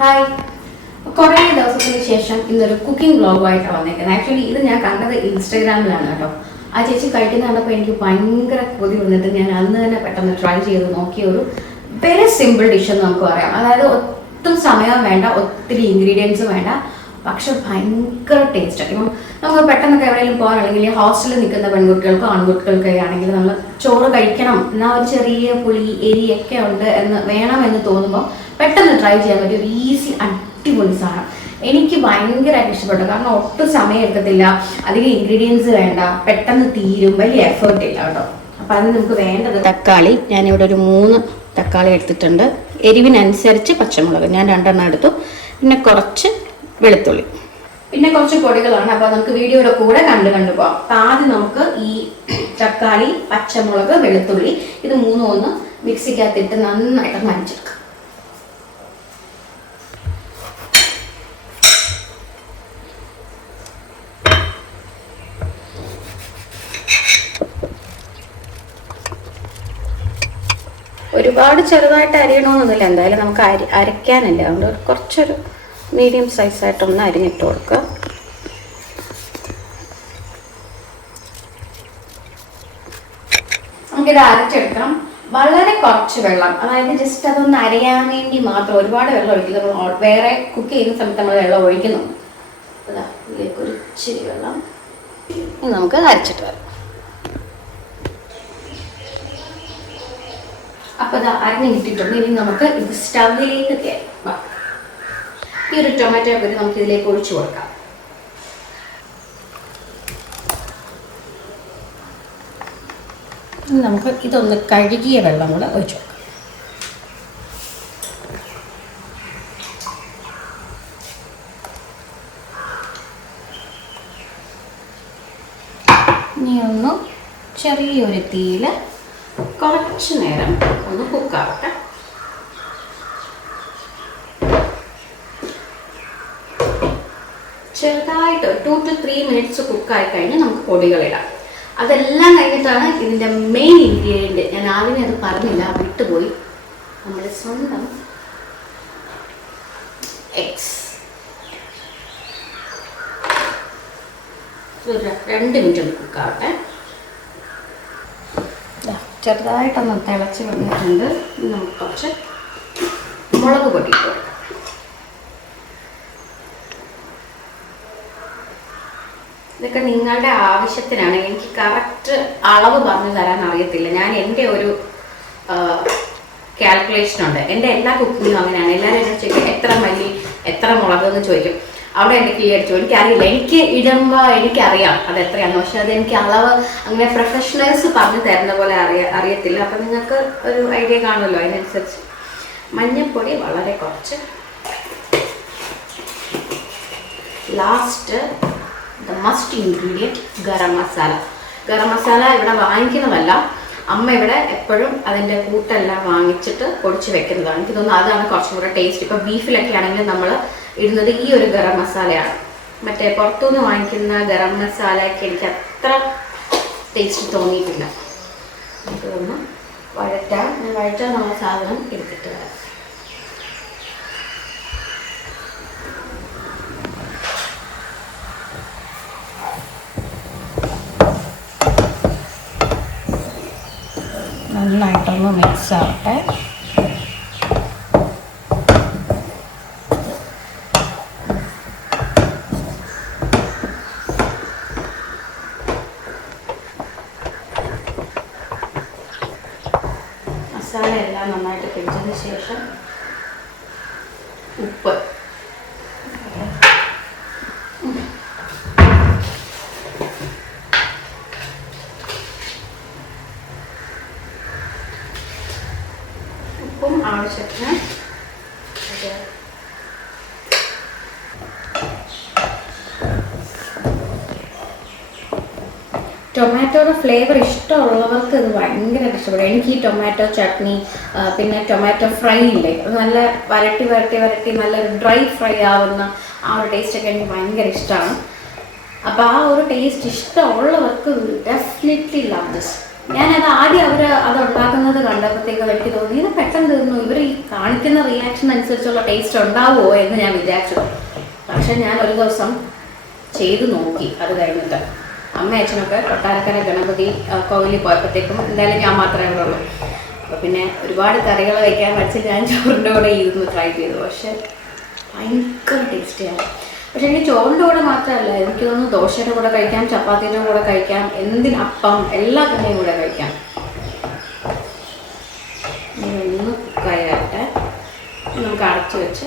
Hi, കുറേ ദിവസത്തിന് ശേഷം ഇന്നൊരു കുക്കിംഗ് വ്ളോഗുമായിട്ടാണ് വന്നേക്കുന്നത്. ആക്ച്വലി ഇത് ഞാൻ കണ്ടത് ഇൻസ്റ്റാഗ്രാമിലാണ് കേട്ടോ. ആ ചേച്ചി കഴിക്കുന്ന കണ്ടപ്പോൾ എനിക്ക് ഭയങ്കര കൊതി വന്നിട്ട് ഞാൻ അന്ന് തന്നെ പെട്ടെന്ന് ട്രൈ ചെയ്ത് നോക്കിയ ഒരു വെരി സിമ്പിൾ ഡിഷ് എന്ന് നമുക്ക് പറയാം. അതായത് ഒട്ടും സമയം വേണ്ട, ഒത്തിരി ഇൻഗ്രീഡിയൻസും വേണ്ട, പക്ഷെ ഭയങ്കര ടേസ്റ്റ്. ഇപ്പം നമുക്ക് പെട്ടെന്നൊക്കെ എവിടെയെങ്കിലും പോകാൻ, അല്ലെങ്കിൽ ഹോസ്റ്റലിൽ നിൽക്കുന്ന പെൺകുട്ടികൾക്കോ ആൺകുട്ടികൾക്കോ ആണെങ്കിൽ നമ്മൾ ചോറ് കഴിക്കണം എന്നാൽ ഒരു ചെറിയ പുളി എരിയൊക്കെ ഉണ്ട് എന്ന് വേണമെന്ന് തോന്നുമ്പോൾ പെട്ടെന്ന് ട്രൈ ചെയ്യാൻ പറ്റിയ ഒരു ഈസി അടിപൊളി സാധനം. എനിക്ക് ഭയങ്കരമായിട്ട് ഇഷ്ടപ്പെട്ടു. കാരണം ഒട്ടും സമയം എടുക്കത്തില്ല, അധികം ഇൻഗ്രീഡിയൻസ് വേണ്ട, പെട്ടെന്ന് തീരും, വലിയ എഫേർട്ട് ഇല്ല കേട്ടോ. അപ്പം അതിന് നമുക്ക് വേണ്ടത് തക്കാളി. ഞാനിവിടെ ഒരു 3 തക്കാളി എടുത്തിട്ടുണ്ട്. എരിവിനനുസരിച്ച് പച്ചമുളക് ഞാൻ 2 എടുത്തു. പിന്നെ കുറച്ച് വെളുത്തുള്ളി, പിന്നെ കുറച്ച് പൊടികളാണ്. അപ്പോൾ നമുക്ക് വീഡിയോയുടെ കൂടെ കണ്ടു പോകാം. അപ്പം ആദ്യം നമുക്ക് ഈ തക്കാളി, പച്ചമുളക്, വെളുത്തുള്ളി ഇത് 3 ഒന്ന് മിക്സിക്കകത്തിട്ട് നന്നായിട്ട് നനച്ചെടുക്കാം. ഒരുപാട് ചെറുതായിട്ട് അരിയണമെന്നൊന്നുമില്ല, എന്തായാലും നമുക്ക് അരയ്ക്കാനല്ലേ, അതുകൊണ്ട് കുറച്ചൊരു മീഡിയം സൈസായിട്ടൊന്ന് അരിഞ്ഞിട്ട് കൊടുക്കുക. നമുക്കിത് അരച്ചെടുക്കാം. വളരെ കുറച്ച് വെള്ളം, അതായത് ജസ്റ്റ് അതൊന്ന് അരയാൻ വേണ്ടി മാത്രം. ഒരുപാട് വെള്ളം ഒഴിക്കുന്നത് നമ്മൾ വേറെ കുക്ക് ചെയ്യുന്ന സമയത്ത് നമ്മൾ വെള്ളം ഒഴിക്കുന്നു. അതാ ഇതിലേക്ക് ഒരു ഇച്ചിരി വെള്ളം. ഇനി നമുക്ക് അരച്ചിട്ട് വരാം. അപ്പോൾ ഇത് അരഞ്ഞ് കിട്ടിയിട്ടുണ്ട്. ഇനി നമുക്ക് ഇത് സ്റ്റവിലേക്ക് കയറാം. ഈ ഒരു ടൊമാറ്റോ ഒക്കെ നമുക്ക് ഇതിലേക്ക് ഒഴിച്ചു കൊടുക്കാം. ഇനി നമുക്ക് ഇതൊന്ന് കഴുകിയ വെള്ളം കൂടെ ഒഴിച്ചു കൊടുക്കാം. ഇനി ഒന്ന് ചെറിയൊരു തീയിൽ കുറച്ച് നേരം ഒന്ന് കുക്കാവട്ടെ. ചെറുതായിട്ട് 2 to 3 മിനിറ്റ്സ് കുക്കായി കഴിഞ്ഞ് നമുക്ക് പൊടികളിടാം. അതെല്ലാം കഴിഞ്ഞിട്ടാണ് ഇതിൻ്റെ മെയിൻ ഇൻഗ്രീഡിയൻറ്റ്. ഞാൻ ആദ്യമേ അത് പറഞ്ഞില്ല, വിട്ടുപോയി. നമ്മുടെ സ്വന്തം എഗ്സ്. 2 മിനിറ്റ് ഒന്ന് കുക്കാവട്ടെ. ചെറുതായിട്ടൊന്ന് തിളച്ച് വന്നിട്ടുണ്ട്. നമുക്ക് കുറച്ച് മുളക് പൊടി ഇട്ട് കൊടുക്കാം. ഇതൊക്കെ നിങ്ങളുടെ ആവശ്യത്തിനാണ്. എനിക്ക് കറക്റ്റ് അളവ് പറഞ്ഞു തരാൻ അറിയത്തില്ല. ഞാൻ എൻ്റെ ഒരു കാൽക്കുലേഷൻ ഉണ്ട്. എൻ്റെ എല്ലാ കുക്കിങ്ങും അങ്ങനെയാണ്. എല്ലാവരും എന്നോട് ചോദിക്കും എത്ര മല്ലി എത്ര മുളക് എന്ന് ചോദിക്കും. അവിടെ എൻ്റെ ക്ലിയർ അടിച്ചു. എനിക്കറിയില്ല. എനിക്ക് ഇടുമ്പോൾ എനിക്കറിയാം അത് എത്രയാണെന്ന്, പക്ഷെ അതെനിക്ക് അളവ് അങ്ങനെ പ്രൊഫഷണൽസ് പറഞ്ഞു തരുന്ന പോലെ അറിയത്തില്ല. അപ്പം നിങ്ങൾക്ക് ഒരു ഐഡിയ കാണുമല്ലോ. അതിനനുസരിച്ച് മഞ്ഞൾപ്പൊടി വളരെ കുറച്ച്. Last the must ingredient garam masala. Garam masala ഇവിടെ വാങ്ങിക്കുന്നതല്ല, അമ്മ ഇവിടെ എപ്പോഴും അതിൻ്റെ കൂട്ടെല്ലാം വാങ്ങിച്ചിട്ട് പൊടിച്ച് വെക്കുന്നതാണ്. എനിക്ക് തോന്നുന്നു അതാണ് കുറച്ചും കൂടെ ടേസ്റ്റ്. ഇപ്പോൾ ബീഫിലൊക്കെ ആണെങ്കിൽ നമ്മൾ ഇടുന്നത് ഈ ഒരു ഗരം മസാലയാണ്. മറ്റേ പുറത്തുനിന്ന് വാങ്ങിക്കുന്ന ഗരം മസാലയൊക്കെ എനിക്ക് അത്ര ടേസ്റ്റ് തോന്നിയിട്ടില്ല. നമുക്ക് ഒന്ന് വഴറ്റാൻ നമ്മൾ സാധനം എടുത്തിട്ട് വരാം. നന്നായിട്ടൊന്ന് മിക്സ് ആവട്ടെ. മസാല എല്ലാം നന്നായിട്ട് പിടിച്ചതിന് ശേഷം ഉപ്പ്, ഉപ്പും ആവശ്യത്തിന്. ടൊമാറ്റോയുടെ ഫ്ലേവർ ഇഷ്ടമുള്ളവർക്ക് ഇത് ഭയങ്കര ഇഷ്ടപ്പെടും. എനിക്ക് ഈ ടൊമാറ്റോ ചട്നി, പിന്നെ ടൊമാറ്റോ ഫ്രൈ ഇല്ലേ, അത് നല്ല വരട്ടി നല്ലൊരു ഡ്രൈ ഫ്രൈ ആവുന്ന ആ ഒരു ടേസ്റ്റൊക്കെ എനിക്ക് ഭയങ്കര ഇഷ്ടമാണ്. അപ്പോൾ ആ ഒരു ടേസ്റ്റ് ഇഷ്ടമുള്ളവർക്ക് ഡെഫിനറ്റ്ലി ലവ് ദിസ്. ഞാനത് ആദ്യം അത് ഉണ്ടാക്കുന്നത് കണ്ടപ്പോഴത്തേക്കും എനിക്ക് തോന്നി ഇത് പെട്ടെന്ന് തീർന്നു, ഇവർ ഈ കാണിക്കുന്ന റിയാക്ഷൻ അനുസരിച്ചുള്ള ടേസ്റ്റ് ഉണ്ടാവുമോ എന്ന് ഞാൻ വിചാരിച്ചു. പക്ഷെ ഞാൻ ഒരു ദിവസം ചെയ്ത് നോക്കി. അത് കഴിഞ്ഞിട്ട് അമ്മ അച്ഛനൊക്കെ കൊട്ടാരക്കര ഗണപതി കോവിലിൽ പോയപ്പോഴത്തേക്കും എന്തായാലും ഞാൻ മാത്രമേ ഉള്ളൂ. അപ്പോൾ പിന്നെ ഒരുപാട് കറികൾ വയ്ക്കാൻ പഠിച്ച് ഞാൻ ചോറിൻ്റെ കൂടെ ഇരുന്ന് ട്രൈ ചെയ്തു. പക്ഷെ ഭയങ്കര ടേസ്റ്റിയാണ്. പക്ഷെ എനിക്ക് ചോറിൻ്റെ കൂടെ മാത്രമല്ല, എനിക്ക് തോന്നുന്നു ദോശയുടെ കൂടെ കഴിക്കാം, ചപ്പാത്തിയുടെ കൂടെ കഴിക്കാം, എന്തിനപ്പം എല്ലാത്തിൻ്റെയും കൂടെ കഴിക്കാം. ഒന്ന് കുക്കായിട്ട് നമുക്ക് അടച്ചു വെച്ച്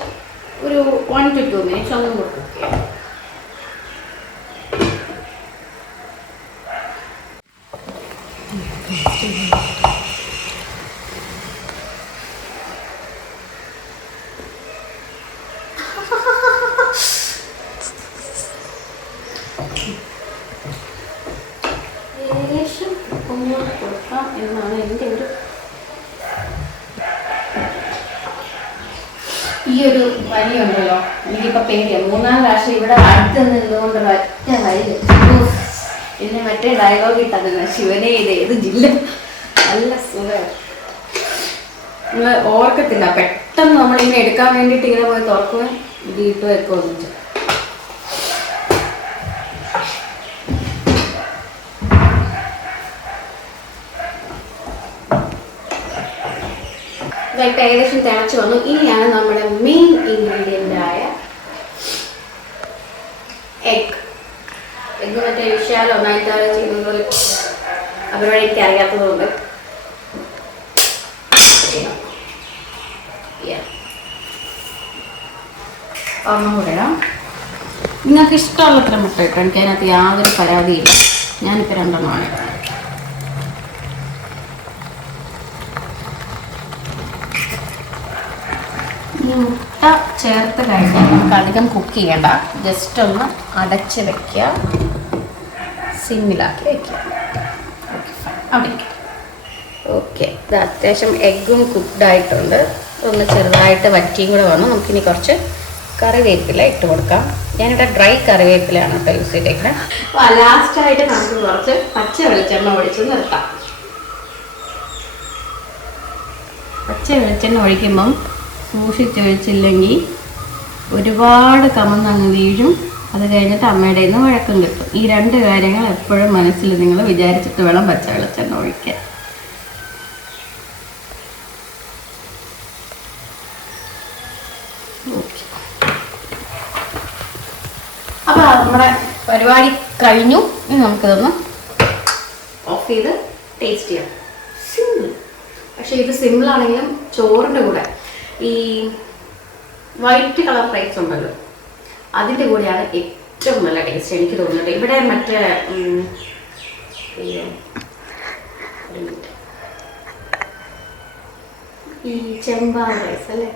ഒരു 1 to 2 minutes ഒന്നും കൂടെ കുക്ക് ചെയ്യാം. ഏകദേശം ഒന്നുകൂടെ കൊടുക്കാം എന്നാണ് എൻ്റെ ഒരു ഈ ഒരു വരിയുണ്ടല്ലോ. എനിക്കിപ്പോൾ പേടിയാണ്. 3-ാം പ്രാവശ്യം ഇവിടെ അടുത്ത് നിന്നുകൊണ്ട് ഒറ്റ വരി. പിന്നെ മറ്റേ ഡയലോഗ് ഇട്ടതില്ല, ശിവനെ ഇത് ഏത് ജില്ല. നല്ല സുഖം. നമ്മൾ ഓർക്കത്തില്ല, പെട്ടെന്ന് നമ്മളിങ്ങനെ എടുക്കാൻ വേണ്ടിയിട്ട് ഇങ്ങനെ പോയി തുറക്കുകയും ഇത് ഇട്ട് വെക്കുകയൊന്നും. ഇതായിട്ട് ഏകദേശം തിളച്ച് വന്നു. ഇനിയാണ് നമ്മുടെ മെയിൻ ഇൻഗ്രീഡിയൻ്റ് ആയ എഗ്. മറ്റേ വിശാലോ നൈറ്റാലോ ചെയ്യുന്നത് അവരോട് എനിക്ക് അറിയാത്തതുകൊണ്ട് ഒരെണ്ണം കൂടെ ഇടാം. നിങ്ങൾക്ക് ഇഷ്ടമുള്ളത്ര മുട്ട ഇട്ടോ, എനിക്ക് അതിനകത്ത് യാതൊരു പരാതിയില്ല. ഞാനിപ്പോൾ 2 ഇടാം. ഈ മുട്ട ചേർത്ത് കഴിഞ്ഞാൽ നമുക്ക് അധികം കുക്ക് ചെയ്യണ്ട, ജസ്റ്റ് ഒന്ന് അടച്ച് വെക്കുക, സിമ്മിലാക്കി വയ്ക്കുക. അവിടെ ഓക്കെ. ഇത് അത്യാവശ്യം എഗ്ഗും കുക്ക്ഡായിട്ടുണ്ട്. ഒന്ന് ചെറുതായിട്ട് വറ്റിയും കൂടെ വന്നു. നമുക്കിനി കുറച്ച് കറിവേപ്പില ഇട്ട് കൊടുക്കാം. ഞാനിവിടെ ഡ്രൈ കറിവേപ്പിലാണ് കേട്ടോ യൂസ് ചെയ്തേക്കുന്നത്. അപ്പോൾ ലാസ്റ്റായിട്ട് നമുക്ക് കുറച്ച് പച്ച വെളിച്ചെണ്ണ ഒഴിച്ച് നിർത്താം. പച്ച വെളിച്ചെണ്ണ ഒഴിക്കുമ്പം സൂക്ഷിച്ചൊഴിച്ചില്ലെങ്കിൽ ഒരുപാട് കമന്നങ്ങ് വീഴും. അത് കഴിഞ്ഞിട്ട് അമ്മയുടെ നിന്ന് വഴക്കം കിട്ടും. ഈ 2 കാര്യങ്ങൾ എപ്പോഴും മനസ്സിൽ നിങ്ങൾ വിചാരിച്ചിട്ട് വേണം പച്ച വെളിച്ചെണ്ണ ഒഴിക്കാൻ. ഓക്കെ, അപ്പോൾ നമ്മുടെ പരിപാടി കഴിഞ്ഞു. ഇനി നമുക്കിതൊന്ന് ഓഫ് ചെയ്ത് ടേസ്റ്റ് ചെയ്യാം. സിമ്പിൾ. പക്ഷേ ഇത് സിമ്പിളാണെങ്കിലും ചോറിൻ്റെ കൂടെ ഈ വൈറ്റ് കളർ റൈസ് ഉണ്ടല്ലോ, അതിൻ്റെ കൂടെയാണ് ഏറ്റവും നല്ല ടേസ്റ്റ് എനിക്ക് തോന്നുന്നത്. ഇവിടെ മറ്റേ ഈ ചെമ്പാ റൈസ് അല്ലേ,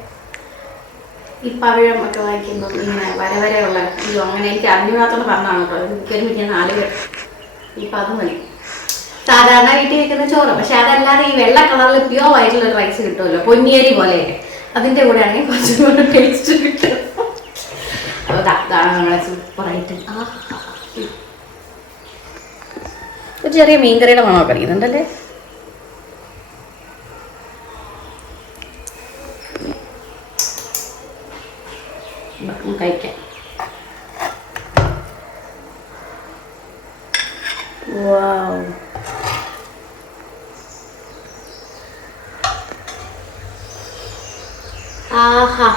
ഈ പവിഴം ഒക്കെ വാങ്ങിക്കുമ്പം ഇങ്ങനെ വരവരെയുള്ള ഇതോ അങ്ങനെ എനിക്ക് അറിഞ്ഞൂടാത്തോണ്ട് പറഞ്ഞാണ് കേട്ടോ. എനിക്കൊരു മിനിറ്റ് 4 പേർ. ഇപ്പം അത് മതി. സാധാരണ വീട്ടിൽ വെക്കുന്ന ചോറ്. പക്ഷെ അതല്ലാതെ ഈ വെള്ള കളറിൽ പ്യുവർ ആയിട്ടുള്ള റൈസ് കിട്ടുമല്ലോ, പൊന്നിയരി പോലെയൊക്കെ, അതിൻ്റെ കൂടെ ആണെങ്കിൽ കുറച്ചും കൂടെ ടേസ്റ്റ് കിട്ടും. അപ്പോൾ അതാണ് നമ്മളെ സൂപ്പറായിട്ട്. ഒരു ചെറിയ മീൻകറിയുടെ മണമൊക്കെ അടിക്കുന്നുണ്ടല്ലേ. കഴിക്കാം. വാവ്, ആഹാ.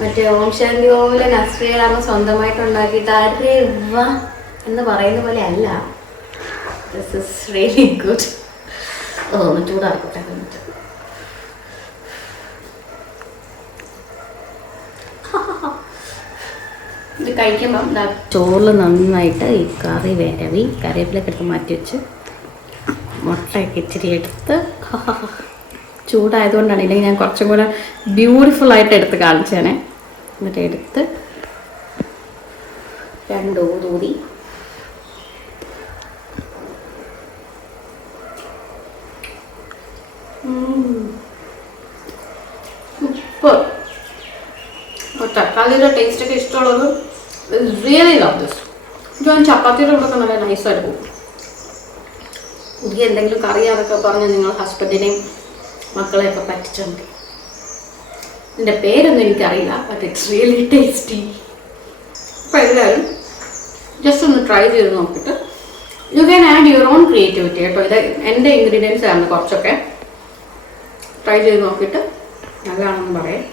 മറ്റേ ഓം ശാന്തി ഓമിലെ നസ്രിയമ്മ സ്വന്തമായിട്ട് ഉണ്ടാക്കിയിട്ട് ആരുടെ എന്ന് പറയുന്ന പോലെ അല്ല. This is really good. ഒന്ന് ചൂടാക്കട്ടെ. ഇത് കഴിക്കുമ്പം ചോറിൽ നന്നായിട്ട് ഈ കറി വരവി കറിവേപ്പിലൊക്കെ എടുത്ത് മാറ്റി വെച്ച് മുട്ടയൊക്കെ ഇച്ചിരി എടുത്ത്, ചൂടായതുകൊണ്ടാണ്, ഇല്ലെങ്കിൽ ഞാൻ കുറച്ചും കൂടെ ബ്യൂട്ടിഫുൾ ആയിട്ട് എടുത്ത് കാണിച്ചേനെ. എന്നിട്ട് എടുത്ത് 2 ഊതി സൂപ്പർ. തക്കാളിയുടെ ടേസ്റ്റ് ഒക്കെ ഇഷ്ടമുള്ളത് റിയലി ലവ് ദിസ്. ഞാൻ ചപ്പാത്തിയുടെ കൂടെ നല്ല നൈസായിട്ട് പോകും. പുതിയ എന്തെങ്കിലും കറിയാതൊക്കെ പറഞ്ഞ് നിങ്ങൾ ഹസ്ബൻഡിനെയും മക്കളെയൊക്കെ പറ്റിച്ചാൽ മതി. ഇതിൻ്റെ പേരൊന്നും എനിക്കറിയില്ല, ബട്ട് ഇറ്റ്സ് റിയലി ടേസ്റ്റി. അപ്പോൾ എല്ലാവരും ജസ്റ്റ് ഒന്ന് ട്രൈ ചെയ്ത് നോക്കിയിട്ട് you can add your own creativity കേട്ടോ. ഇത് എൻ്റെ ഇൻഗ്രീഡിയൻസ് ആണ് കുറച്ചൊക്കെ. ട്രൈ ചെയ്ത് നോക്കിയിട്ട് നല്ലതാണെന്ന് പറയാം.